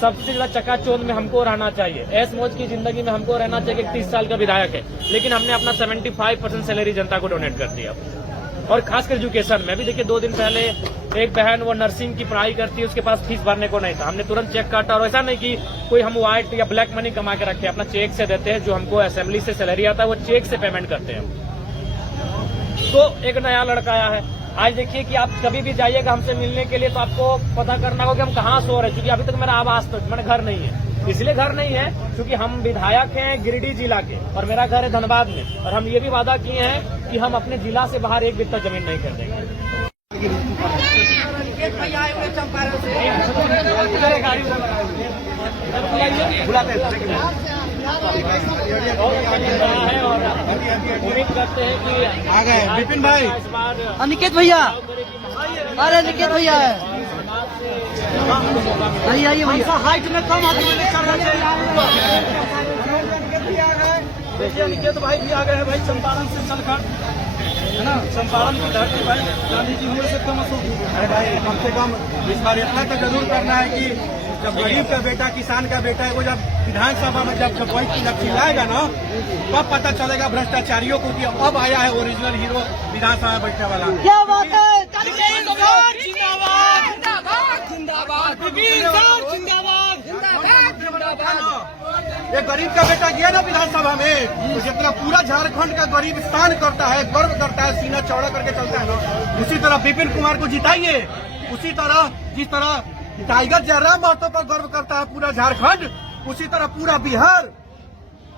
सबसे ज्यादा चकाचौंध में हमको रहना चाहिए, ऐश मौज की जिंदगी में हमको रहना चाहिए। 30 साल का विधायक है, लेकिन हमने अपना 75% सैलरी जनता को डोनेट कर दिया। और खासकर एजुकेशन में भी देखिए, 2 दिन पहले एक बहन वो नर्सिंग की पढ़ाई करती है, उसके पास फीस भरने को नहीं था, हमने तुरंत चेक काटा। और ऐसा नहीं कि कोई हम व्हाइट या ब्लैक मनी कमा के रखे, अपना चेक से देते हैं। जो हमको असेंबली से सैलरी आता है वो चेक से पेमेंट करते हैं। तो एक नया लड़का आया है, आज देखिए कि आप कभी भी जाइएगा हमसे मिलने के लिए तो आपको पता करना होगा कि हम कहाँ सो रहे हैं, क्योंकि अभी तक मेरा आवास तो मैंने घर नहीं है। इसलिए घर नहीं है क्योंकि हम विधायक हैं गिरिडीह जिला के और मेरा घर है धनबाद में, और हम ये भी वादा किए हैं कि हम अपने जिला से बाहर एक बित्ता जमीन नहीं खरीदेंगे। उम्मीद करते हैं कि आ गए विपिन भाई, अनिकेत भैया, अरे निकेत भैया है, आइए भैया। हाइट में कम आदमी करना चाहिए। देखिए अनिकेत भाई भी आ गए हैं भाई, चंपारण से चलकर, है ना, चंपारण की धरती भाई, गांधी जी हुए से कम अरे भाई कम से कम इस बार इतना तो जरूर करना है कि जब गरीब का बेटा, किसान का बेटा है, वो जब विधानसभा में जब चिल्लाएगा ना, तब पता चलेगा भ्रष्टाचारियों को कि अब आया है ओरिजिनल हीरो विधानसभा में बैठने वाला। क्या बात है, एक गरीब का बेटा गया ना विधानसभा में, तो जितना पूरा झारखंड का गरीब स्थान करता है, गर्व करता है, सीना चौड़ा करके चलता है ना, उसी तरह विपिन कुमार को जिताइए। उसी तरह जिस तरह टाइगर जयराम महतो पर गर्व करता है पूरा झारखंड, उसी तरह पूरा बिहार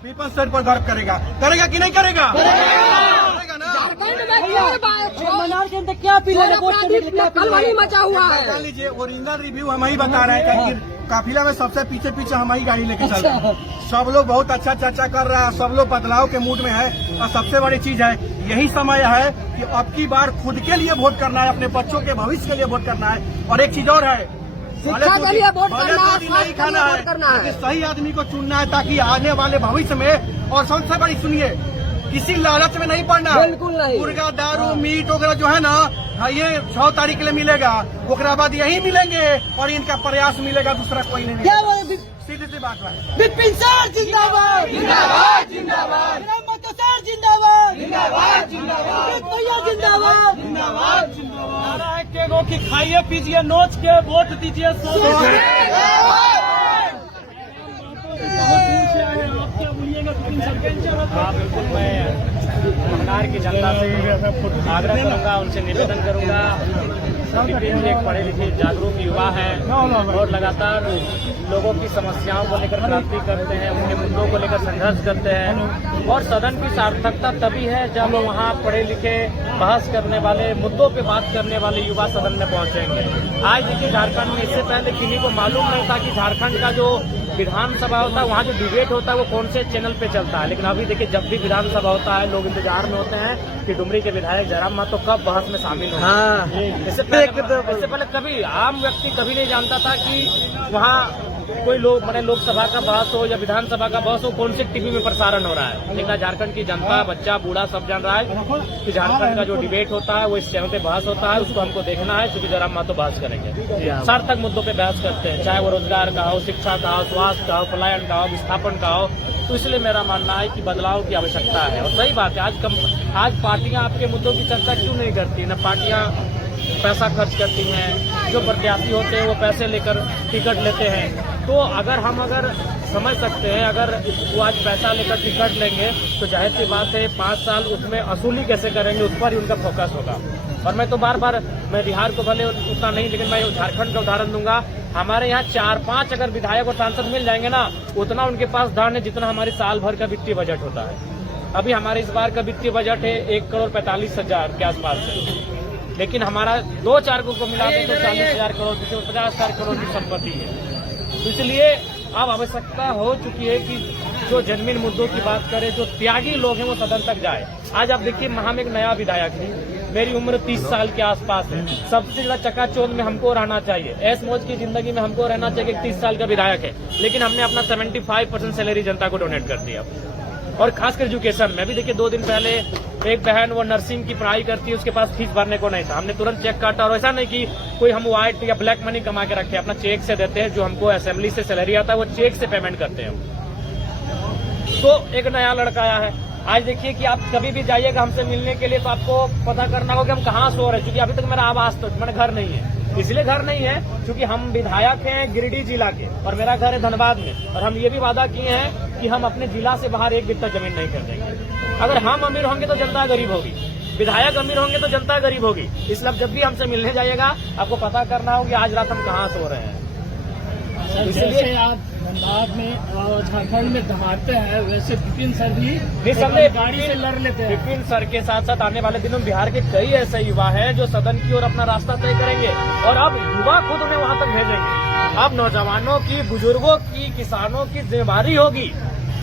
पीपल्स फ्रंट पर गर्व करेगा। करेगा कि नहीं करेगा? करेगा ना। क्या मचा हुआ है। जान लीजिए, ओरिजिनल रिव्यू हम ही बता रहे हैं, क्योंकि काफिला में सबसे पीछे पीछे हम ही गाड़ी लेके चल रहे हैं। सब लोग बहुत अच्छा चर्चा कर रहा है, सब लोग बदलाव के मूड में है। और सबसे बड़ी चीज है, यही समय है कि अब की बार खुद के लिए वोट करना है, अपने बच्चों के भविष्य के लिए वोट करना है। और एक चीज और है, शिक्षा के लिए वोट करना है, नहीं खाना है, सही आदमी को चुनना है, ताकि आने वाले भविष्य में, और सबसे बड़ी सुनिए, किसी लालच में नहीं पड़ना है। बिल्कुल नहीं। मुर्गा, दारू, मीट वगैरह जो है ना, ये 6 तारीख के लिए मिलेगा, उसके बाद यही मिलेंगे और इनका प्रयास मिलेगा, दूसरा कोई नहीं मिलेगा। सीधी सी बात है। विपिन सर जिंदाबाद, जिंदाबाद जिंदाबाद, सर जिंदाबाद, जिंदाबाद जिंदाबाद, भैया जिंदाबाद, जिंदाबाद जिंदाबाद। केगो की खाइए पीजिए नोच के वोट दीजिए। हाँ बिल्कुल, मैं बिहार की जनता से आग्रह करूंगा, उनसे निवेदन करूंगा। विपिन जी एक पढ़े लिखे जागरूक युवा है और लगातार लोगों की समस्याओं को लेकर क्रांति करते हैं, उनके मुद्दों को लेकर संघर्ष करते हैं। और सदन की सार्थकता तभी है जब वहाँ पढ़े लिखे बहस करने वाले, मुद्दों पे बात करने वाले युवा सदन में पहुंचेंगे। आज देखिए, झारखंड में इससे पहले किसी को मालूम नहीं था कि झारखंड का जो विधानसभा होता है, वहाँ जो डिबेट होता है वो कौन से चैनल पे चलता है। लेकिन अभी देखिए, जब भी विधानसभा होता है लोग इंतजार में होते हैं कि डुमरी के विधायक जयराम महतो कब बहस में शामिल हो। हाँ। इससे पहले कभी आम व्यक्ति कभी नहीं जानता था कि वहाँ कोई लोग मैंने लोकसभा का बहस हो या विधानसभा का बहस हो, कौन से टीवी में प्रसारण हो रहा है। लेकिन झारखंड की जनता, बच्चा बूढ़ा सब जान रहा है कि झारखंड का जो डिबेट होता है वो इस चैनल पे बहस होता है, उसको हमको देखना है, क्योंकि जयराम महतो बहस करेंगे। सार्थक मुद्दों पे बहस करते हैं, चाहे वो रोजगार का हो, शिक्षा का हो, स्वास्थ्य का हो, पलायन का हो, विस्थापन का हो। तो इसलिए मेरा मानना है कि बदलाव की आवश्यकता है। और सही बात है, आज पार्टियां आपके मुद्दों की चर्चा क्यों नहीं करती? न पार्टियां पैसा खर्च करती हैं, जो प्रत्याशी होते हैं वो पैसे लेकर टिकट लेते हैं। तो अगर समझ सकते हैं, अगर वो आज पैसा लेकर टिकट लेंगे तो जाहिर सी बात है 5 साल उसमें वसूली कैसे करेंगे, उस पर ही उनका फोकस होगा। और मैं तो बार मैं बिहार को भले उतना नहीं, लेकिन मैं झारखंड का उदाहरण दूंगा। हमारे यहाँ 4-5 अगर विधायक और सांसद मिल जाएंगे ना, उतना उनके पास धन है जितना हमारे साल भर का वित्तीय बजट होता है। अभी हमारे इस बार का वित्तीय बजट है 1,45,00,000 के आसपास है, लेकिन हमारा 2-4 को मिला के तो 40,000 करोड़, 50,000 करोड़ की संपत्ति है। तो इसलिए अब आवश्यकता हो चुकी है कि जो जन्मीन मुद्दों की बात करें, जो त्यागी लोग हैं वो सदन तक जाए। आज आप देखिए, हम एक नया विधायक है, मेरी उम्र 30 साल के आसपास है। सबसे ज्यादा चकाचौंध में हमको रहना चाहिए, ऐश मौज की जिंदगी में हमको रहना चाहिए। 30 साल का विधायक है, लेकिन हमने अपना 75% सैलरी जनता को डोनेट कर दिया। और खासकर एजुकेशन में भी देखिए 2 दिन पहले एक बहन वो नर्सिंग की पढ़ाई करती है, उसके पास फीस भरने को नहीं था, हमने तुरंत चेक काटा। और ऐसा नहीं कि कोई हम व्हाइट या ब्लैक मनी कमा के रखे, अपना चेक से देते हैं, जो हमको असेंबली से सैलरी आता है वो चेक से पेमेंट करते हैं। तो एक नया लड़का आया है, आज देखिए कि आप कभी भी जाइएगा हमसे मिलने के लिए तो आपको पता करना होगा हम कहाँ सो रहे हैं, क्योंकि अभी तक मेरा आवास तो मेरा घर नहीं है। इसलिए घर नहीं है क्योंकि हम विधायक हैं गिरिडीह जिला के और मेरा घर है धनबाद में, और हम ये भी वादा किए हैं कि हम अपने जिला से बाहर 1 बित्ता जमीन नहीं कर देंगे। अगर हम अमीर होंगे तो जनता गरीब होगी, विधायक अमीर होंगे तो जनता गरीब होगी। इसलिए जब भी हमसे मिलने जाइएगा आपको पता करना होगा आज रात हम कहाँ सो रहे हैं। जैसे आप धनबाद में और झारखंड में धमाते हैं, वैसे विपिन सर भी सबने गाड़ी से लड़ लेते हैं। विपिन सर के साथ साथ आने वाले दिनों में बिहार के कई ऐसे युवा हैं जो सदन की ओर अपना रास्ता तय करेंगे, और अब युवा खुद उन्हें वहां तक भेजेंगे। अब नौजवानों की, बुजुर्गों की, किसानों की जिम्मेदारी होगी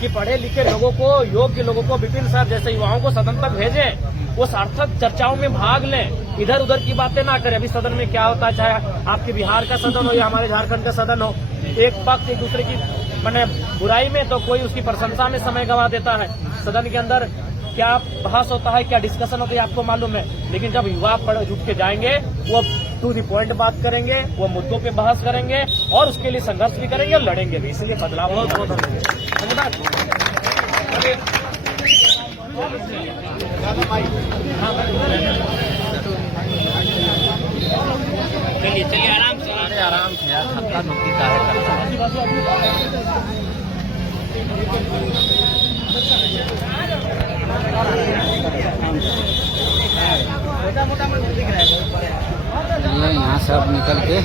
कि पढ़े लिखे लोगों को, योग्य लोगों को विपिन सर जैसे युवाओं को सदन तक भेजें, वो सार्थक चर्चाओं में भाग लें, इधर उधर की बातें ना करें। अभी सदन में क्या होता है, चाहे आपके बिहार का सदन हो या हमारे झारखंड का सदन हो, एक पक्ष एक दूसरे की मैंने बुराई में तो कोई उसकी प्रशंसा में समय गंवा देता है। सदन के अंदर क्या बहस होता है, क्या डिस्कशन होता है आपको मालूम है, लेकिन जब युवा पढ़ जुट के जाएंगे वो टू द पॉइंट बात करेंगे, वो मुद्दों पे बहस करेंगे और उसके लिए संघर्ष भी करेंगे और लड़ेंगे भी। इसलिए बदलाव धन्यवाद। चलिए आराम से यार, धक्का धुक्की का ये यहाँ से अब निकल के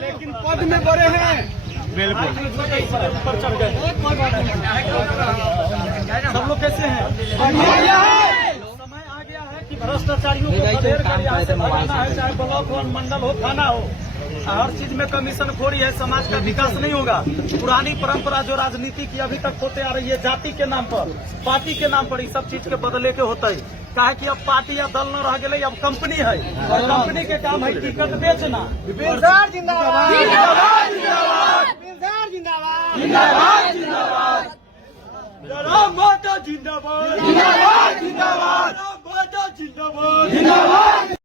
लेकिन पद में बड़े हैं। बिल्कुल पर चढ़ गए। सब लोग कैसे हैं? समय आ गया है कि भ्रष्टाचारियों को बधेर कर यहाँ से भगाना है, चाहे ब्लॉक हो, मंडल हो, थाना हो। हर चीज में कमीशन खोरी है, समाज का विकास नहीं होगा। पुरानी परंपरा जो राजनीति की अभी तक होते आ रही है, जाति के नाम पर, पार्टी के नाम पर, इस सब चीज के बदले के होता है। काहे कि अब पार्टी या दल न रह गए, अब कंपनी है और कंपनी के काम है टिकट बेचना। जिंदाबाद जिंदाबाद जिंदाबाद जिंदाबाद जिंदाबाद जिंदाबाद जिंदाबाद जिंदाबाद जिंदाबाद जिंदाबाद जिंदाबाद।